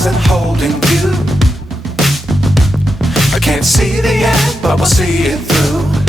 stars and holding you. I can't see the end, but we'll see it through.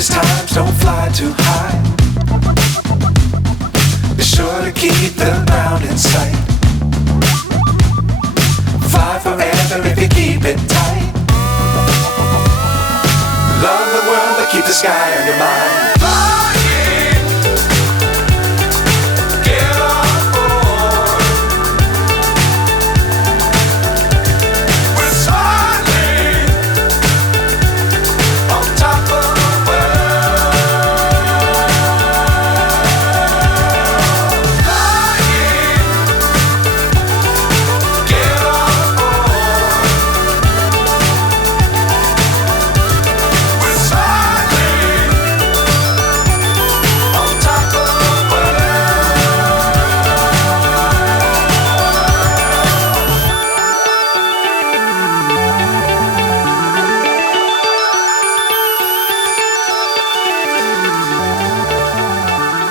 Times don't fly too high. Be sure to keep the ground in sight. Fly forever if you keep it tight. Love the world but keep the sky on your mind.